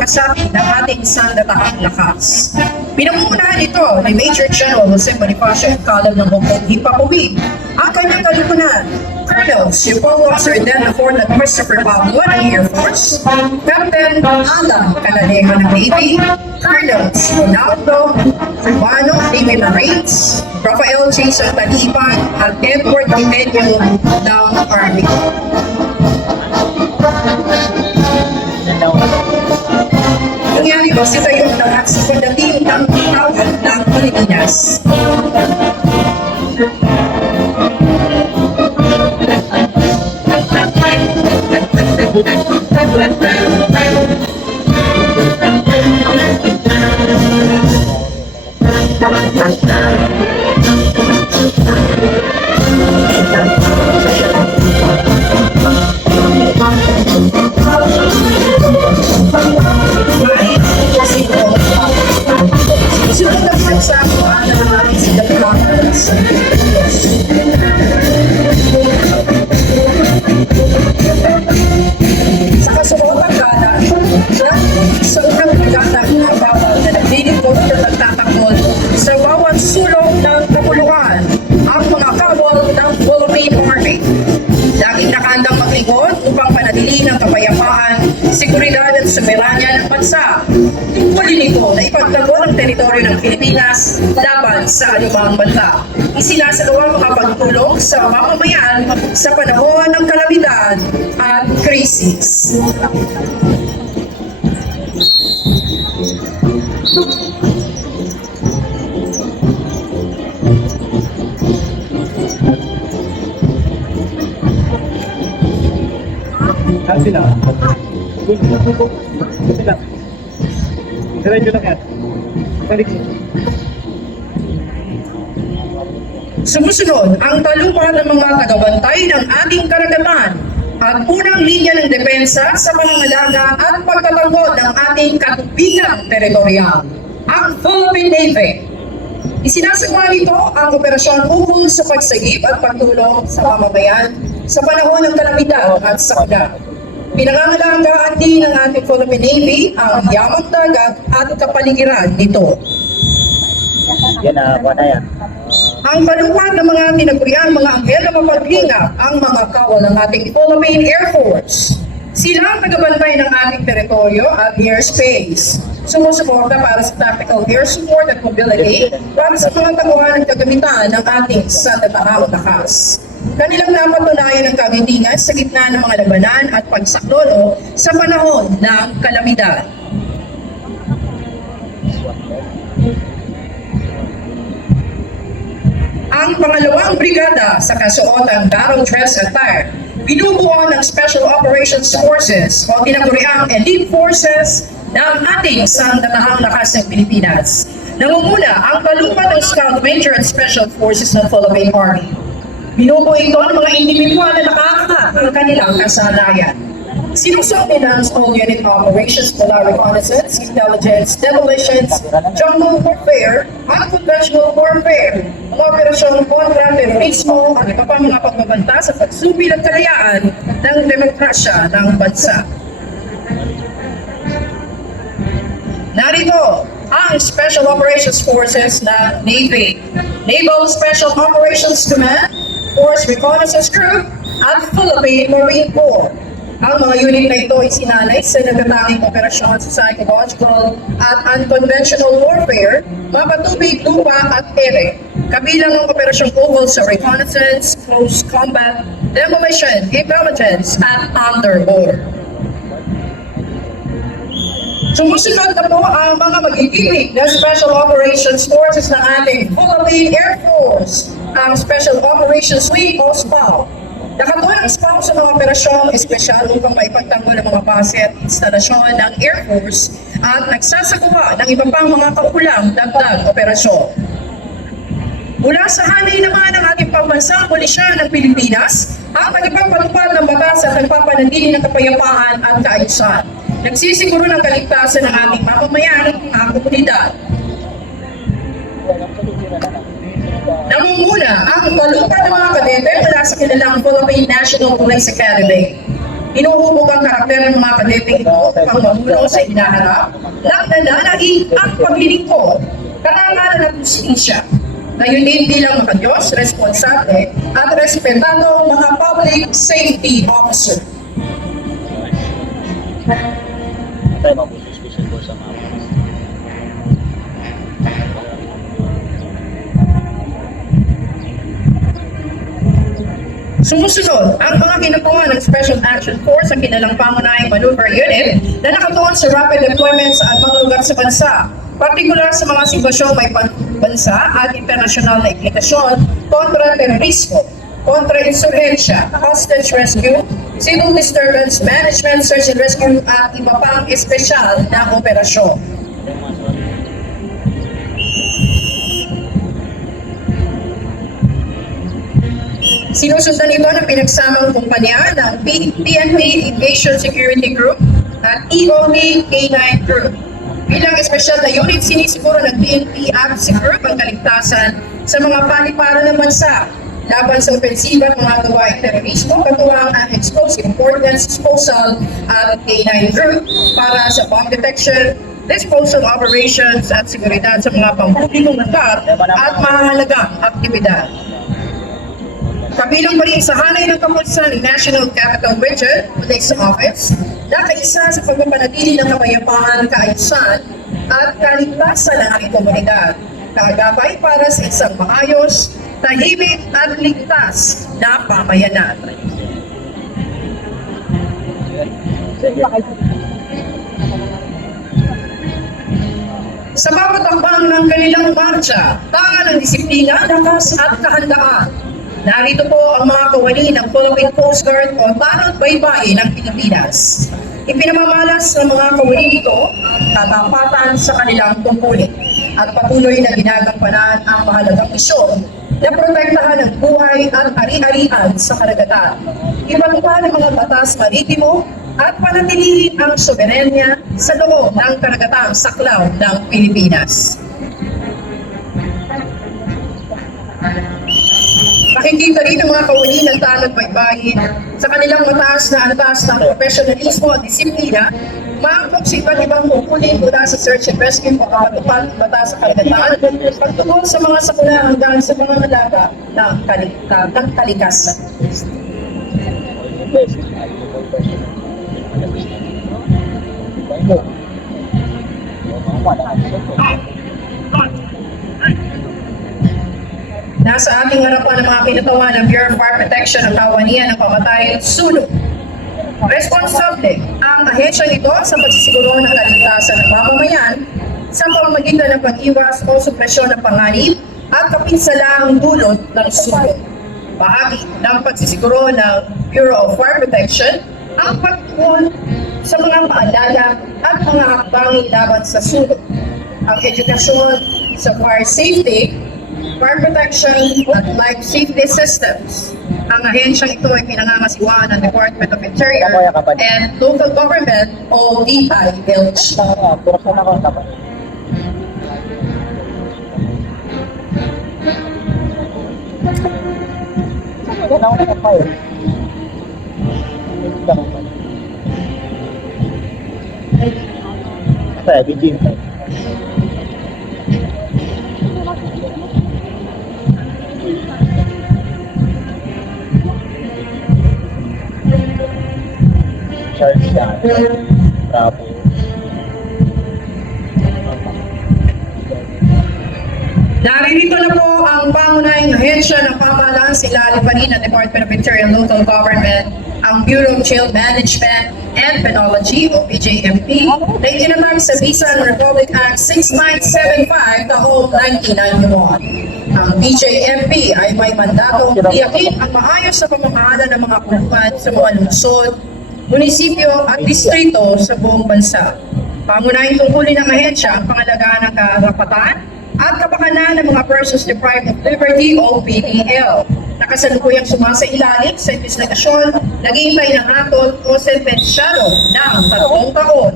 kasapi ng ating sandatahang lakas. Pinamumunahan ito ni Major General Jose Bonifacio Calab ng Hongkong Himpapawid ang kanyang kalukunan. Colonel Sipolo Sir Dan Laforte at Christopher Pablo ng Air Force, Captain Alan Canadeja ng Navy, Colonel Ronaldo Urbano, Navy Marines, Rafael Jason Talipan at Edward Timenio ng Army. Nangyari ba si tayo lahat sa pagdating ng tawag ng Pilipinas? Sunod na po sa ako ang nangangahit sa Conference. Sa kasuotang gala, sa unang brigada ng kababal na naglilingkod na nagtatakbol sa bawat sulok ng kapuluan ang mga kawal ng Philippine Army. Laging nakahandang maglingkod upang panatilihin ang kapayapaan, seguridad at soberanya ng bansa. Tungkulin nito na ipagtanggol ang teritoryo ng Pilipinas laban sa anumang banta. Isinasagawa ang mga pagtulong sa mamamayan sa panahon ng kalamidad at krisis. Sila. Sila. Diretso lang yan. Balik. Sumusunod ang talupan ng mga tagabantay ng ating karagatan at unang linya ng depensa sa pangangalaga at pagtatanggol ng ating katubigang teritorial, ang Philippine Navy. Isinasagawa nito ang operasyon ukol sa pagsagip at pagtulong sa mamamayan sa panahon ng kalamidad at sakuna. Pinangangalagaan din ng ating Philippine Navy ang yamang dagat at kapaligiran nito. Yan na, wala yan. Ang panukat ng mga tinaguriang mga anghel na mapaglinga ang mga kawal ng ating Philippine Air Force. Sila ang tagabantay ng ating teritoryo at airspace. Sumusuporta para sa tactical air support at mobility para sa mga taguhan at kagamitan ng ating sandatahang lakas. Kanilang napatunayan ang kagitingan sa gitna ng mga labanan at pagsaklolo sa panahon ng kalamidad. Ang pangalawang brigada sa kasuotang battle dress attire, binubuo ng Special Operations Forces o tinaguriang Elite Forces ng ating sandatahang lakas ng Pilipinas. Nangunguna ang talupan ng Scout Ranger and Special Forces ng Philippine Army. Binubuo ito ng mga individual na nakakakat ang kanilang kasanayan. Sinusuri ng All Unit Operations, Polar Reconnaissance, Intelligence, Demolitions, Jungle Warfare, Unconventional Warfare, mga operasyong kontra terorismo at iba pang mga pagbabanta sa pagsupil at kalayaan ng demokrasya ng bansa. Narito ang Special Operations Forces ng Navy, Naval Special Operations Command, Force Reconnaissance Group, at Philippine Marine Corps. Ang mga unit na ito ay sinalay sa natatanging operasyon sa psychological at unconventional warfare, mapatubig, lupa at ere. Kabilang ang operasyong ukol sa reconnaissance, close combat, demolition, intelligence, at underwater. Sumusunod na po ang mga mag-ibig na Special Operations Forces ng ating Philippine Air Force, ang Special Operations Wing o SPAO. Nakatuon ang SPAO sa mga operasyong espesyal upang maipagtanggol ang mga base at instalasyon ng Air Force at nagsasagawa ng iba pang mga kaukulang dagdag operasyon. Mula sa hanay naman ng ating pambansang pulisya ng Pilipinas, ang nagpapatupad ng batas at nagpapanatili ng kapayapaan at kaayusan. Nagsisiguro ng kaligtasan ng ating mamamayan at mga komunidad. Nangunguna ang talupan ng mga kadete mula sa kilalang Philippine National Police Academy. Inuhubog ang karakter ng mga kadeteng ito ang mamuno sa hinaharap ng nananaig ang paglilingkod, karangalan at justisya. Ngayon din bilang mga Diyos, responsable at respetado mga public safety officer. Tayo mabuti special course sa mga. Sumusunod ang mga ginagawa ng Special Action Force sa kinalang pangunahing maneuver unit na nakatuon sa rapid deployment sa anumang lugar sa bansa, partikular sa mga sitwasyong may bansa at internasyonal na implikasyon kontra terorismo, kontra insurhensya, hostage rescue, civil disturbance management, search and rescue at iba pang espesyal na operasyon. Sinusundan ito ng pinagsamang kumpanya ng PNP Aviation Security Group at EOD K9 Group. Bilang espesyal na unit, sinisiguro ng PNP AFC Group ang kaligtasan sa mga paliparan ng bansa laban sa opensiba ng mga gawaing terorismo, katuwang ang explosive ordnance disposal at K9 Group para sa bomb detection, disposal operations at seguridad sa mga pampublikong lugar at mahalagang aktibidad. Kabilang pa rin sa hanay ng kapulisan ng National Capital Region Police Office na kaisa sa pagpapanatili ng kapayapaan, kaayusan at kaligtasan ng aking komunidad. Kaagapay para sa isang maayos, tahimik at ligtas na pamayanan. Sa bawat akbang ng kanilang marcha, tangan ng disiplina, lakas at kahandaan. Narito po ang mga kawani ng Philippine Coast Guard o Tanod Baybay ng Pilipinas. Ipinamamalas ng mga kawani ito katapatan sa kanilang tungkulin at patuloy na ginagampanan ang mahalagang misyon na protektahan ang buhay at ari-arian sa karagatan. Ipatupad ang mga batas maritimo at panatilihin ang soberenya sa loob ng karagatang saklaw ng Pilipinas. Makikita rin ang mga kawani ng Tanod Baybay sa kanilang mataas na antas ng profesionalismo at disiplina, maangkop sa iba't ibang tungkulin mula sa search and rescue, pagkakatupad ng batas sa karagatan, pagtugon sa mga sakuna hanggang sa mga malaga ng kalikasan. Nasa ating harapan ang mga kinatawa ng Bureau of Fire Protection ang kawanian ng pamatayan sunog. Responsable ang ahensya nito sa pagsisiguro ng kaligtasan ng mamamayan sa pamamagitan ng pag-iwas o supresyon ng panganib at kapinsalaang dulot ng sunog. Bahagi ng pagsisiguro ng Bureau of Fire Protection ang pagtuon sa mga paalala at mga hakbangin laban sa sunog. Ang edukasyon sa fire safety, fire protection at life safety systems. Ang ahensyang ito ay pinangangasiwaan ng Department of Interior and Local Government o DILG. Charge yan. Bravo. Naririto na po ang pangunahing ahensya ng pamahalaan sa ilalim pa rin ng Department of Interior and Local Government, ang Bureau of Jail Management and Penology o BJMP na itinatag sa Visa and Republic Act 6975 taong 1991. Ang BJMP ay may mandatong tiyakin ang maayos na pamamahala ng mga kulungan sa mga lungsod, munisipyo at distrito sa buong bansa. Pangunahing tungkulin ng ahensya ang pangalagaan ng karapatan at kapakanan ng mga persons deprived of liberty o PDL. Nakasalukuyang sumasailalim sa investigasyon, naghihintay ng hatol o sentensyado ng 3 taon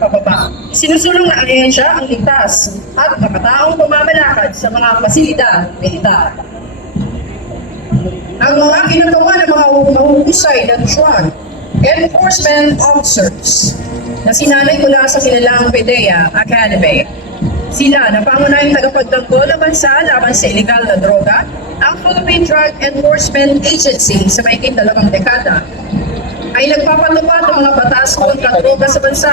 pababa. Sinusulong ng ahensya ang ligtas at makataong pamamalakad sa mga pasilidad militar. Ang mga ginagawa ng mga mahuhusay na Juan enforcement officers na sinanay mula sa kinilang PDEA Academy. Sila na pangunahing tagapagtanggol ng bansa laban sa illegal na droga, ang Philippine Drug Enforcement Agency sa mahigit 2 dekada ay nagpapatupad ng mga batas kontra droga sa bansa